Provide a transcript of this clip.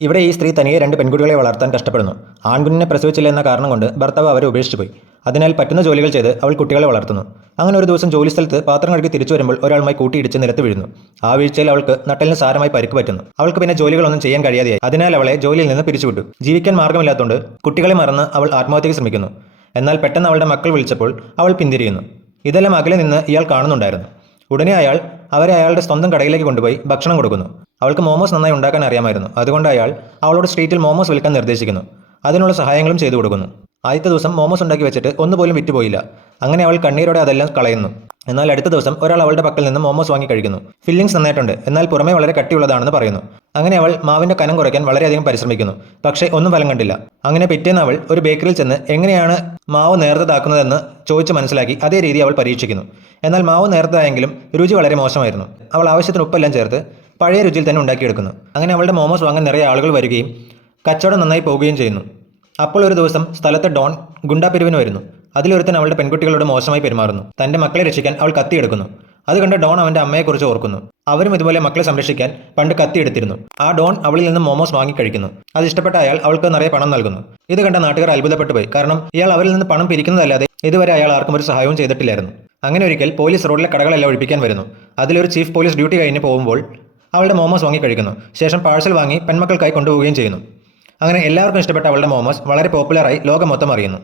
ഇവിടെ ഈ സ്ത്രീ തനിയെ രണ്ട് പെൺകുട്ടികളെ വളർത്താൻ കഷ്ടപ്പെടുന്നു. ആൺകുഞ്ഞിനെ പ്രസവിച്ചില്ല എന്ന കാരണം കൊണ്ട് ഭർത്താവ് അവരെ ഉപേക്ഷിച്ചു പോയി. അതിനാൽ പറ്റുന്ന ജോലികൾ ചെയ്ത് അവൾ കുട്ടികളെ വളർത്തുന്നു. അങ്ങനെ ഒരു ദിവസം ജോലി സ്ഥലത്ത് പാത്രം കഴുകി തിരിച്ചു വരുമ്പോൾ ഒരാളുമായി കൂട്ടിയിടിച്ച് നിലത്ത് വീഴുന്നു. ആ വീഴ്ചയിൽ അവൾക്ക് നട്ടലിന് സാരമായി പരിക്ക് പറ്റുന്നു. അവൾക്ക് പിന്നെ ജോലികളൊന്നും ചെയ്യാൻ കഴിയാതെയായി. അതിനാൽ അവളെ ജോലിയിൽ നിന്ന് പിരിച്ചുവിട്ടു. ജീവിക്കാൻ മാർഗമില്ലാത്തതുകൊണ്ട് കുട്ടികളെ മറന്ന് അവൾ ആത്മഹത്യയ്ക്ക് ശ്രമിക്കുന്നു. എന്നാൽ പെട്ടെന്ന് അവളുടെ മക്കൾ വിളിച്ചപ്പോൾ അവൾ പിന്തിരിയുന്നു. ഇതെല്ലാം അകലെ നിന്ന് ഇയാൾ കാണുന്നുണ്ടായിരുന്നു. ഉടനെ അയാൾ അവരെ അയാളുടെ സ്വന്തം കടയിലേക്ക് കൊണ്ടുപോയി ഭക്ഷണം കൊടുക്കുന്നു. അവൾക്ക് മോമോസ് നന്നായി ഉണ്ടാക്കാൻ അറിയാമായിരുന്നു. അതുകൊണ്ട് അയാൾ അവളോട് സ്ട്രീറ്റിൽ മോമോസ് വിൽക്കാൻ നിർദ്ദേശിക്കുന്നു. അതിനുള്ള സഹായങ്ങളും ചെയ്തു കൊടുക്കുന്നു. ആദ്യത്തെ ദിവസം മോമോസ് ഉണ്ടാക്കി വെച്ചിട്ട് ഒന്നുപോലും വിറ്റുപോയില്ല. അങ്ങനെ അവൾ കണ്ണീരോടെ അതെല്ലാം കളയുന്നു. എന്നാൽ അടുത്ത ദിവസം ഒരാൾ അവളുടെ പക്കൽ നിന്ന് മോമോസ് വാങ്ങി കഴിക്കുന്നു. ഫില്ലിങ്സ് നന്നായിട്ടുണ്ട്. എന്നാൽ പുറമേ വളരെ കട്ടിയുള്ളതാണെന്ന് പറയുന്നു. അങ്ങനെ അവൾ മാവിന്റെ കനം കുറയ്ക്കാൻ വളരെയധികം പരിശ്രമിക്കുന്നു. പക്ഷേ ഒന്നും ഫലം കണ്ടില്ല. അങ്ങനെ പിറ്റേന്ന് അവൾ ഒരു ബേക്കറിയിൽ ചെന്ന് എങ്ങനെയാണ് മാവ് നേർത്തതാക്കുന്നതെന്ന് ചോദിച്ച് മനസ്സിലാക്കി അതേ രീതി അവൾ പരീക്ഷിക്കുന്നു. എന്നാൽ മാവ് നേർത്തതായെങ്കിലും രുചി വളരെ മോശമായിരുന്നു. അവൾ ആവശ്യത്തിന് ഉപ്പെല്ലാം ചേർത്ത് പഴയ രുചിയിൽ തന്നെ ഉണ്ടാക്കിയെടുക്കുന്നു. അങ്ങനെ അവളുടെ മോമോസ് വാങ്ങാൻ നിറയെ ആളുകൾ വരികയും കച്ചവടം നന്നായി പോവുകയും ചെയ്യുന്നു. അപ്പോൾ ഒരു ദിവസം സ്ഥലത്ത് ഡോൺ ഗുണ്ടാപിരിവിന് വരുന്നു. അതിലൊരുത്തൻ അവളുടെ പെൺകുട്ടികളോട് മോശമായി പെരുമാറുന്നു. തന്റെ മക്കളെ രക്ഷിക്കാൻ അവൾ കത്തിയെടുക്കുന്നു. അത് കണ്ട് ഡോൺ അവന്റെ അമ്മയെക്കുറിച്ച് ഓർക്കുന്നു. അവരും ഇതുപോലെ മക്കളെ സംരക്ഷിക്കാൻ പണ്ട് കത്തിയെടുത്തിരുന്നു ആ ഡോൺ അവളിൽ നിന്ന് മോമോസ് വാങ്ങിക്കഴിക്കുന്നു അത് ഇഷ്ടപ്പെട്ട അയാൾ അവൾക്ക് നിറയെ പണം നൽകുന്നു. ഇത് കണ്ട നാട്ടുകാർ അത്ഭുതപ്പെട്ടു പോയി. കാരണം ഇയാൾ അവരിൽ നിന്ന് പണം പിരിക്കുന്നതല്ലാതെ ഇതുവരെ അയാൾ ആർക്കും ഒരു സഹായവും ചെയ്തിട്ടില്ലായിരുന്നു. അങ്ങനെ ഒരിക്കൽ പോലീസ് റോഡിലെ കടകളെല്ലാം ഒഴിപ്പിക്കാൻ വരുന്നു. അതിലൊരു ചീഫ് പോലീസ് ഡ്യൂട്ടി കഴിഞ്ഞ് പോകുമ്പോൾ അവളുടെ മോമോസ് വാങ്ങി കഴിക്കുന്നു. ശേഷം പാഴ്സൽ വാങ്ങി പെൺമക്കൾക്കായി കൊണ്ടുപോവുകയും ചെയ്യുന്നു. അങ്ങനെ എല്ലാവർക്കും ഇഷ്ടപ്പെട്ട അവളുടെ മോമോസ് വളരെ പോപ്പുലറായി ലോകം മൊത്തം അറിയുന്നു.